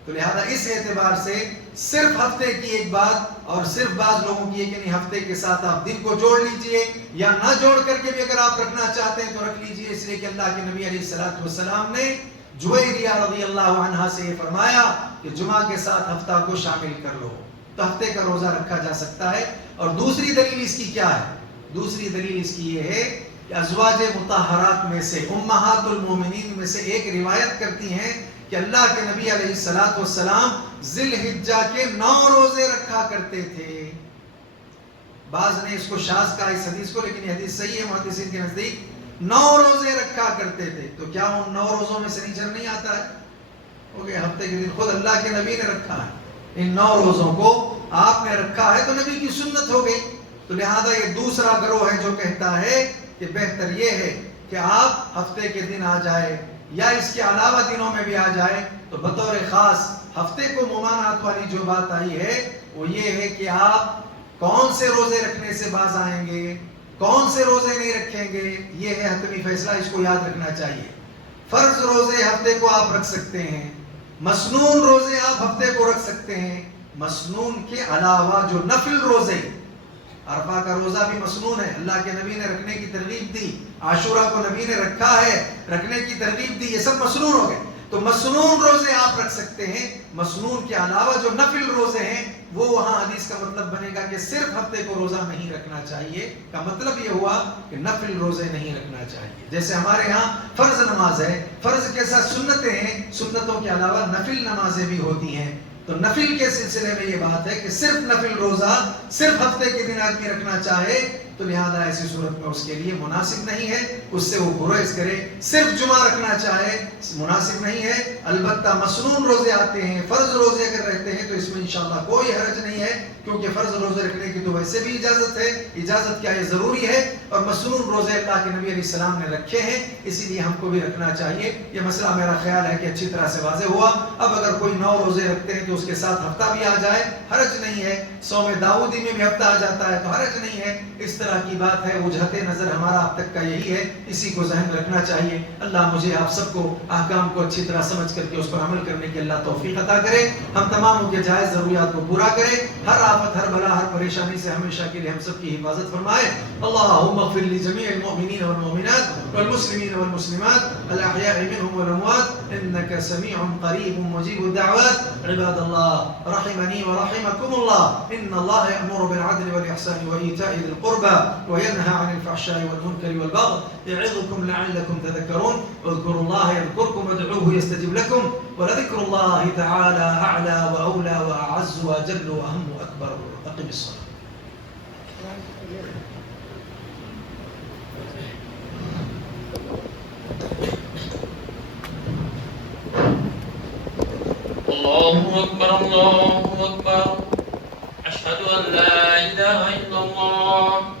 تو لہذا اس اعتبار سے صرف ہفتے کی ایک بات, اور صرف بعض لوگوں کی ہے کہ نہیں ہفتے کے ساتھ آپ دن کو جوڑ لیجئے, یا نہ جوڑ کر کے بھی اگر آپ رکھنا چاہتے ہیں تو رکھ لیجئے. اس لیے کہ اللہ کے نبی علیہ الصلوۃ والسلام نے جویریہ رضی اللہ عنہا سے یہ فرمایا کہ جمعہ کے ساتھ ہفتہ کو شامل کر لو, تو ہفتے کا روزہ رکھا جا سکتا ہے. اور دوسری دلیل اس کی کیا ہے؟ دوسری دلیل اس کی یہ ہے کہ ازواج مطہرات میں سے, امہات المومنین میں سے ایک روایت کرتی ہیں کہ اللہ کے نبی علیہ الصلوۃ والسلام ذی الحجہ کے 9 روزے رکھا کرتے تھے. بعض نے اس کو شاذ کہا اس حدیث کو, لیکن یہ حدیث صحیح ہے محدثین کے نزدیک. 9 روزے رکھا کرتے تھے. تو کیا ان 9 روزوں میں سنیچر نہیں آتا ہے؟ ہو گیا ہفتے کے دن, خود اللہ کے نبی نے رکھا ہے. ان 9 روزوں کو آپ نے رکھا ہے تو نبی کی سنت ہو گئی. تو لہذا یہ دوسرا گروہ ہے جو کہتا ہے کہ بہتر یہ ہے کہ آپ ہفتے کے دن آ جائے یا اس کے علاوہ دنوں میں بھی آ جائے. تو بطور خاص ہفتے کو ممانعت والی جو بات آئی ہے وہ یہ ہے کہ آپ کون سے روزے رکھنے سے باز آئیں گے, کون سے روزے نہیں رکھیں گے, یہ ہے حتمی فیصلہ. اس کو یاد رکھنا چاہیے. فرض روزے ہفتے کو آپ رکھ سکتے ہیں, مسنون روزے آپ ہفتے کو رکھ سکتے ہیں. مسنون کے علاوہ جو نفل روزے, عرفہ کا روزہ بھی مسنون ہے, اللہ کے نبی نے رکھنے کی ترغیب دی. عاشورہ کو نبی نے رکھا ہے, رکھنے کی ترغیب دی. یہ سب مسنون ہو گئے. تو مسنون روزے آپ رکھ سکتے ہیں. مسنون کے علاوہ جو نفل روزے ہیں وہ وہاں حدیث کا مطلب بنے گا کہ صرف ہفتے کو روزہ نہیں رکھنا چاہیے. کا مطلب یہ ہوا کہ نفل روزے نہیں رکھنا چاہیے. جیسے ہمارے ہاں فرض نماز ہے, فرض کے ساتھ سنتیں ہیں, سنتوں کے علاوہ نفل نمازیں بھی ہوتی ہیں. تو نفل کے سلسلے میں یہ بات ہے کہ صرف نفل روزہ صرف ہفتے کے دن آدمی رکھنا چاہے تو لہذا ایسی صورت میں اس کے لیے مناسب نہیں ہے, اس سے وہ گریز کرے. صرف جمعہ رکھنا چاہے مناسب نہیں ہے. البتہ مسنون روزے آتے ہیں, فرض روزے اگر رہتے ہیں تو اس میں انشاءاللہ کوئی حرج نہیں ہے, کیونکہ فرض روزے رکھنے کی تو ویسے بھی اجازت ہے. اجازت کیا, یہ ضروری ہے. اور مسنون روزے اللہ کے نبی علیہ السلام نے رکھے ہیں, اسی لیے ہم کو بھی رکھنا چاہیے. یہ مسئلہ میرا خیال ہے کہ اچھی طرح سے واضح ہوا. اب اگر کوئی 9 روزے رکھتے ہیں تو اس کے ساتھ ہفتہ بھی آ جائے, حرج نہیں ہے. صوم داؤدی میں بھی ہفتہ آ جاتا ہے تو حرج نہیں ہے. اس طرح کی بات ہے. وجہت نظر ہمارا اب تک کا یہی ہے, اسی کو ذہن میں رکھنا چاہیے. اللہ مجھے آپ سب کو احکام کو اچھی طرح سمجھ کر کے اس پر عمل کرنے کی اللہ توفیق عطا کرے. ہم تمام کے جائز ضروریات کو پورا کرے. ہر آفت, ہر بلا, ہر پریشانی سے ہمیشہ کے لیے ہم سب کی حفاظت فرمائے. اللهم اغفر لجميع المؤمنين والمؤمنات والمسلمين والمسلمات الأحياء منهم والأموات إنك سميع قريب مجيب الدعوات. عباد الله رحمني ورحمكم الله, إن الله يأمر بالعدل والإحسان وإيتاء ذي القربى وينهى عن الفحشاء والمنكر والبغي يعظكم لعلكم تذكرون. اذكروا الله يذكركم وادعوه يستجب لكم ولذكر الله تعالى أعلى وأولى وأعز وأجل وأهم وأكبر. أقم الصلاة. الله أكبر الله أكبر. أشهد أن لا إله إلا الله